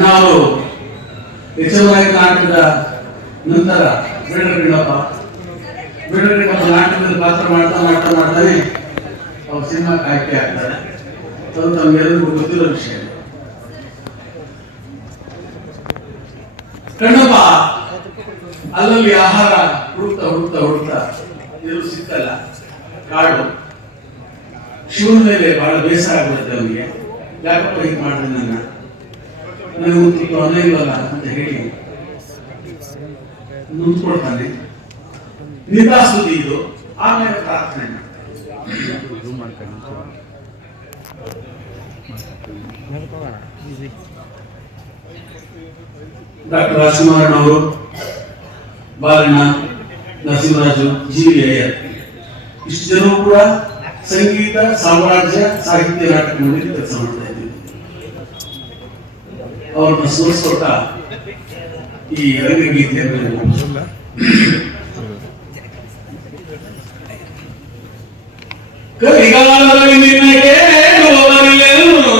ನಾವು ಯಶೋನಾಯಕ ನಾಟಕದ ನಂತರ ಬೇಡರಿಲ್ಲಪ್ಪ ಬೇಡರಿಲ್ಲಪ್ಪ ನಾಟಕದಲ್ಲಿ ಪಾತ್ರ ಮಾಡ್ತಾ ಮಾಡ್ತಾ ಮಾಡ್ತಾನೆ ಅವ್ರು ಸಿನಿಮಾಕ್ಕೆ ಆಯ್ಕೆ ಆಗ್ತಾರೆ ಅದು ತಮ್ಗೆಲ್ಲರಿಗೂ ಗೊತ್ತಿರೋ ವಿಷಯ ಕಣ್ಣಪ್ಪ, ಅಲ್ಲಲ್ಲಿ ಆಹಾರ ಹುಡುಕ್ತಾ ಹುಡುಕ್ತಾ ಹುಡುಕ್ತಾ ಎಲ್ಲೂ ಸಿಕ್ಕಲ್ಲ. ಕಾಡು. ಶಿವನ ಮೇಲೆ ಬಹಳ ಬೇಸರ ಆಗುತ್ತೆ ಅವನಿಗೆ. ಯಾಕಪ್ಪ ಹೀಗೆ ಮಾಡಿದೆ ನನ್ನ? ನನಗೆ ತುಂಬ ಅನ್ನ ಇಲ್ವಲ್ಲ ಅಂತ ಹೇಳಿ ನಿಂತ್ಕೊಳ್ತಾನೆ. ನಿಂದಾಸ್ತುತಿ ಇದು. ಆಮೇಲೆ ಪ್ರಾರ್ಥನೆ ಡಾಕ್ಟರ್ ರಾಜಕುಮಾರಣ್ಣ ಅವರು, ಬಾಲಣ್ಣ, ನರಸಿಂಹರಾಜು ಜಿ ವಿ ಅಯ್ಯರ್. ಇಷ್ಟು ಜನರು ಕೂಡ ಸಂಗೀತ, ಸಾಮ್ರಾಜ್ಯ, ಸಾಹಿತ್ಯ ನಾಟಕ ಮಂಡಳಿ ಕೆಲಸ ಮಾಡ್ತಾ ಇದ್ದೀವಿ ಅವ್ರನ್ನ ಸೋಲಿಸ್ಕೊಟ್ಟ ಈ ರಂಗಗೀತೆಯನ್ನು ಕಲಿಗಾಲದಲ್ಲಿ ನಿನ್ನ ಕೇಳುವವರಿಗೆಲ್ಲೂ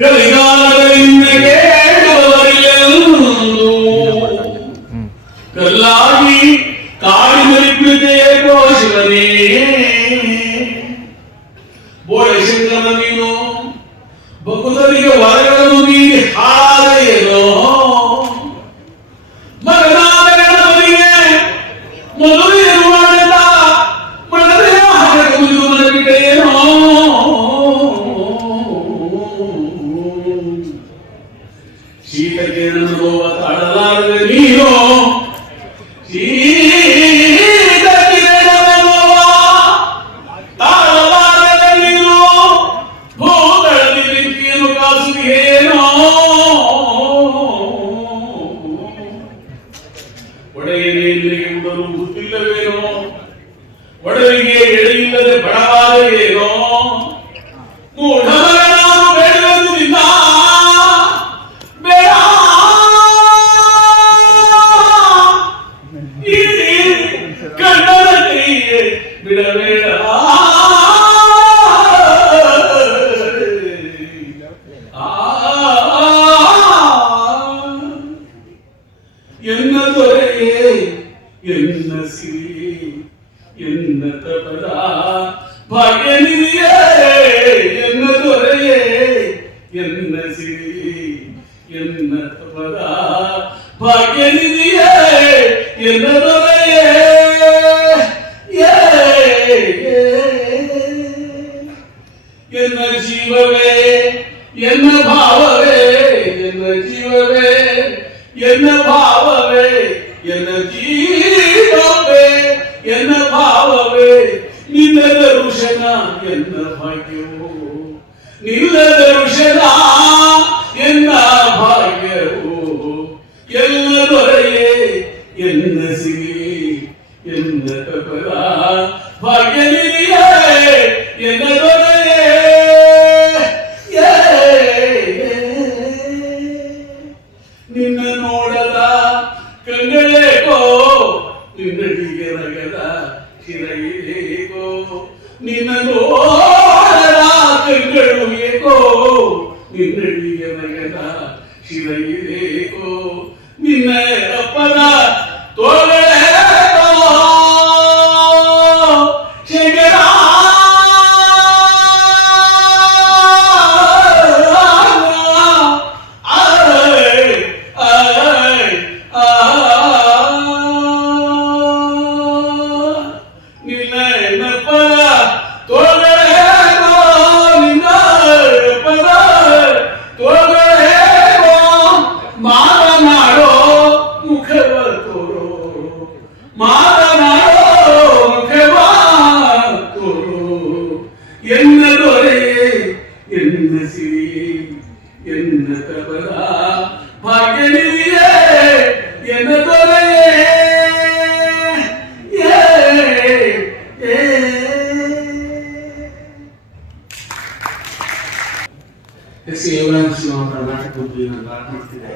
ಕಲಿಗಾಲದಲ್ಲಿ ನಿನ್ನ ಕೇಳುವವರಿಗೆಲ್ಲೂ ಕಲ್ಲಾಗಿ ಕಾಡಿನಲ್ಲಿ ಕುಳಿತೆಯೇ ಶಿವನೇ ಬೋಳಶಂಕರ ಒಡೆಯನೇ ನಿನಗೆ ಉಡಲು ಗೊತ್ತಿಲ್ಲವೇನೋ ಒಡಲಿಗೆ ಎಡೆಯಿಲ್ಲದೆ ಬಡವಾದವೇನೋ ಮೂಢಮಗ ನಾನು ಎನ್ನ ಭಾವವೇ ಎನ್ನ ಜೀವವೇ ಎನ್ನ ಭಾವವೇ ಎನ್ನ ಜೀವವೇ ಎನ್ನ ಭಾವವೇ ನಿನ್ನ ದರುಶನ ಎನ್ನ ಭಾಗ್ಯವು ನಿನ್ನ ದರುಶನ ಎನ್ನ ಭಾಗ್ಯವು ಎಲ್ಲ ದೊರೆಯೇ ಎನ್ನ ಸಿರಿ ನಿನ್ನಡಿಗೆ ನಗದ ಶಿರೈಲೇಕೋ ನಿನ್ನ ನೋಡದ ಕಣ್ಣಳು ಏಕೋ. ನಿನ್ನಡಿಗೆ ನಗದ ಶಿರೈಲೇಕೋ ಬಗ್ಗೆ ನಾನು ಪಾಠ ಮಾಡ್ತಿದ್ದೆ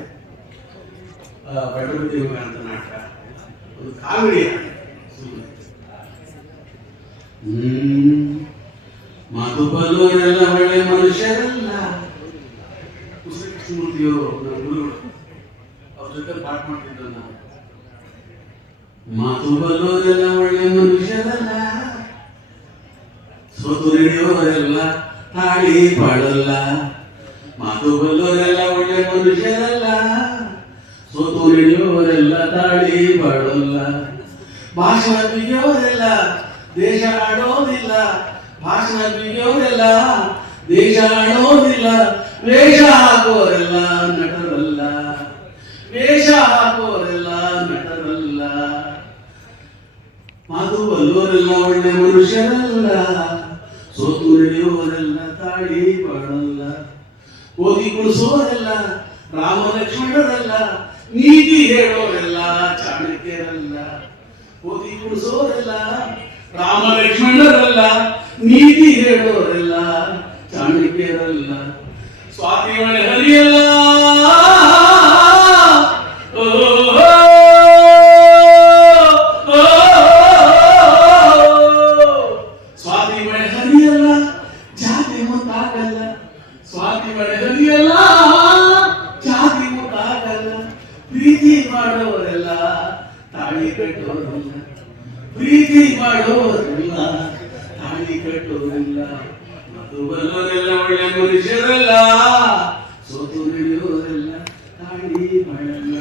ಅಂತ ನಾಟಕ. ಒಂದು ಕಾಮಿಡಿ ಮಾತು ಬಲ್ಲೋರೆಲ್ಲ ಒಳ್ಳೆ ಮನುಷ್ಯರಲ್ಲ. ಕೃಷ್ಣಮೂರ್ತಿಯವರು ನನ್ನ ಗುರುಗಳು. ಅವ್ರ ಜೊತೆ ಪಾಠ ಮಾಡ್ತಿದ್ದ ನಾನು ಮಾತು ಒಳ್ಳೆ ಮನುಷ್ಯರಲ್ಲ. ಸೋತು ನಡೆಯೋರೆಲ್ಲ ತಾಳಿ ಪಾಡಲ್ಲ. ಮಾತು ಬಲ್ಲೋರೆಲ್ಲ ಒಳ್ಳೆ ಮನುಷ್ಯರಲ್ಲ ಸೋತು ನಡೆಯೋರೆಲ್ಲ ತಾಳಿ ಪಾಡಲ್ಲ ಭಾಷಣ ಬಿಗಿಯೋರೆಲ್ಲ ದೇಶ ಆಡೋದಿಲ್ಲ ಭಾಷಣ ಬಿಗಿಯೋರೆಲ್ಲ ದೇಶ ಆಡೋದಿಲ್ಲ, ವೇಷ ಹಾಕೋರೆಲ್ಲ ನಟರಲ್ಲ. ವೇಷ ಹಾಕೋರೆಲ್ಲ ನಟರಲ್ಲ. ಮಾತು ಬಲ್ಲೋರೆಲ್ಲ ಒಳ್ಳೆ ಮನುಷ್ಯರಲ್ಲ ಸೋತು ನಡೆಯುವರೆಲ್ಲ ತಾಳಿ ಬಾಳಲ್ಲ. ಓದಿ ಕುಣಿಸೋರೆಲ್ಲ ರಾಮ ಲಕ್ಷ್ಮಣರಲ್ಲ ನೀತಿ ಹೇಳೋರೆಲ್ಲ ಚಾಣಕ್ಯರಲ್ಲ. ರಾಮ ಲಕ್ಷ್ಮಣರಲ್ಲ ನೀತಿ ಹೇಳೋರೆಲ್ಲ ಚಾಣಕ್ಯರಲ್ಲ. ಸ್ವಾತಿ ಹರಿಯಲ್ಲ! ಹರಿಯಲ್ಲ ಜಾತಿ ಆಗಲ್ಲ, ಪ್ರೀತಿ ಮಾಡೋರೆಲ್ಲ ತಾಳಿ ಕಟ್ಟೋರಿಲ್ಲ ಪ್ರೀತಿ ಮಾಡೋರಿಲ್ಲ ತಾಳಿ ಕಟ್ಟೋರಿಲ್ಲ ಮತ್ತು ಬಲ್ಲೋರೆಲ್ಲ ಒಳ್ಳೆ ಮನುಷ್ಯರಲ್ಲ ಸೋತು ನಡೆಯೋರೆಲ್ಲ ತಾಳಿ ಮಾಡಲ್ಲ.